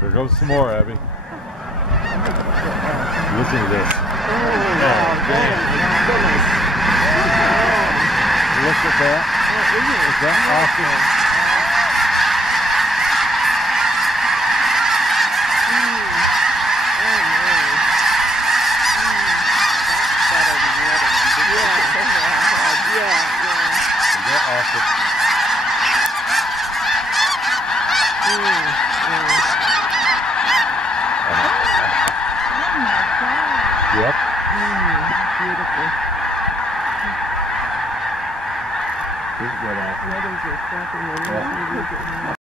There goes some more, Abby. Listen to this. Oh, dang. Look at that. Is that awesome? Yep. Beautiful. Here's what That is a